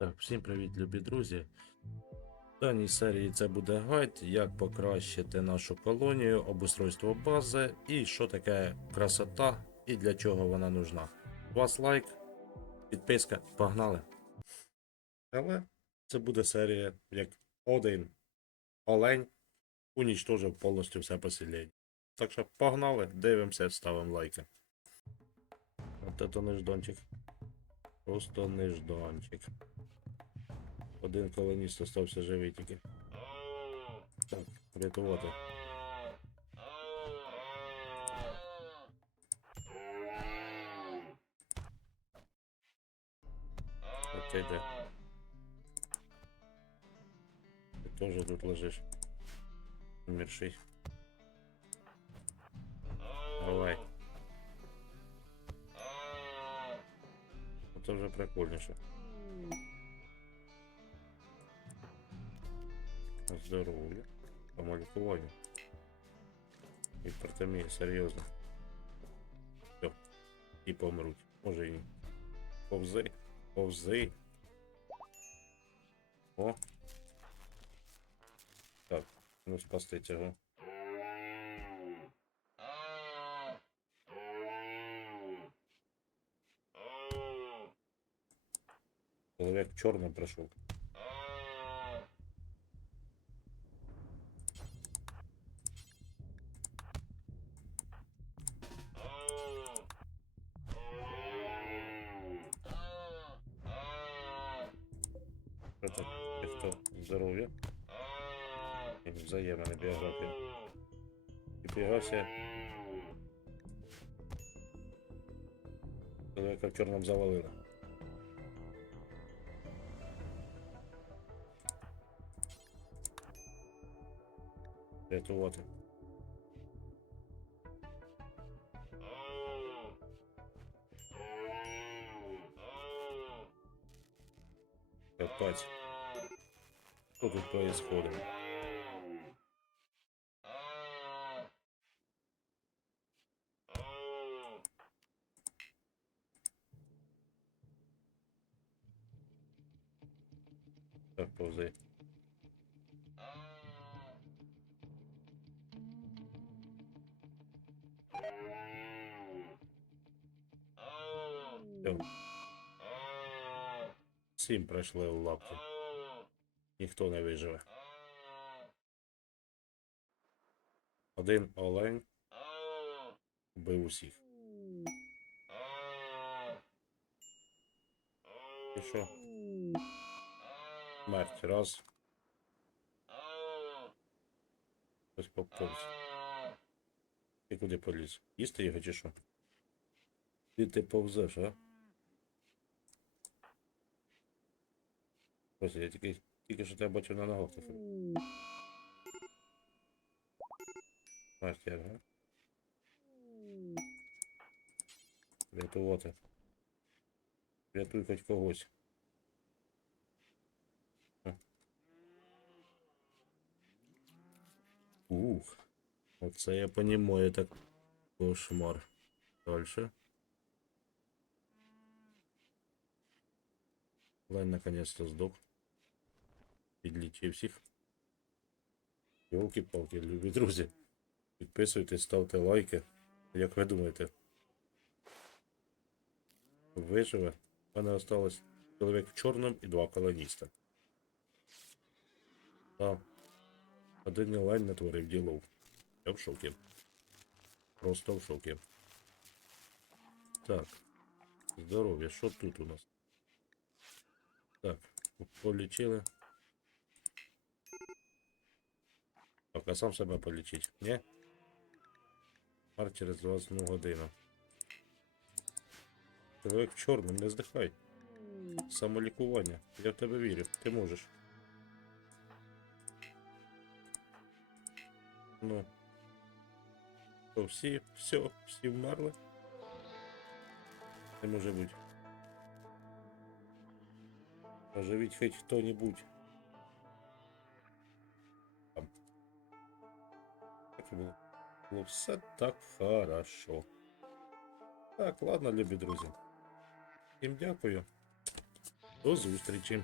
Так, всім привіт, любі друзі. В даній серії це буде гайд, як покращити нашу колонію, обустройство бази і що таке красота і для чого вона нужна. У вас лайк, підписка, погнали. Але це буде серія, як один олень унічтожив повністю все поселення. Так що погнали, дивимося, ставимо лайки. От це неждончик. Просто неждончик. Один колоніст остався живий тільки. Так, врятувати. От ти де. Ти теж тут лежиш. Мерший. Давай. Це вже прикольніше. Здоров'я. Помалікування. Гіпертомія, серйозно. Все. І помруть. Може і ні. Повзи. Повзи. О. Так, ну спасти цього. Чоловік в чорному Это, это здоров'я. Взаємна біографія. І біографія. Чоловіка в чорному завалили. Рятувати. Копать. Что тут происходит? Так, повзай. Всё. Сім пройшли в лапки. Ніхто не виживе. Один олень вбив усіх. І що? Смерть раз. Хтось поповз. І куди поліз? Їсти його чи що? Ти ти повзеш, а? Ось я тільки, тільки що тебе бачив на ногах. так. Смерть, як, га? Рятувати. Рятуй хоч когось. О. Ух. Оце я понімаю так кошмар. Дальше. Лайн наконец-то сдох. Підлічив всіх. Йолки-палки, любі друзі. Підписуйтесь, ставте лайки. Як ви думаєте? Виживе. У мене осталось чоловік в чорному і два колоніста. А один лайн натворив ділов. Я в шокі. Просто в шокі. Так. Здоров'я, що тут у нас? Так, полічили. А сам себе полічить, ні? Мар через 21 годину. Чоловік в чорному, не здихай. Самолікування. Я в тебе вірю, ти можеш. Ну. То всі, все, всі вмерли. Не може бути. Оживить хоть кто-нибудь. И было. Было все так хорошо. Так, ладно, любі друзі. Всім дякую. До зустрічі!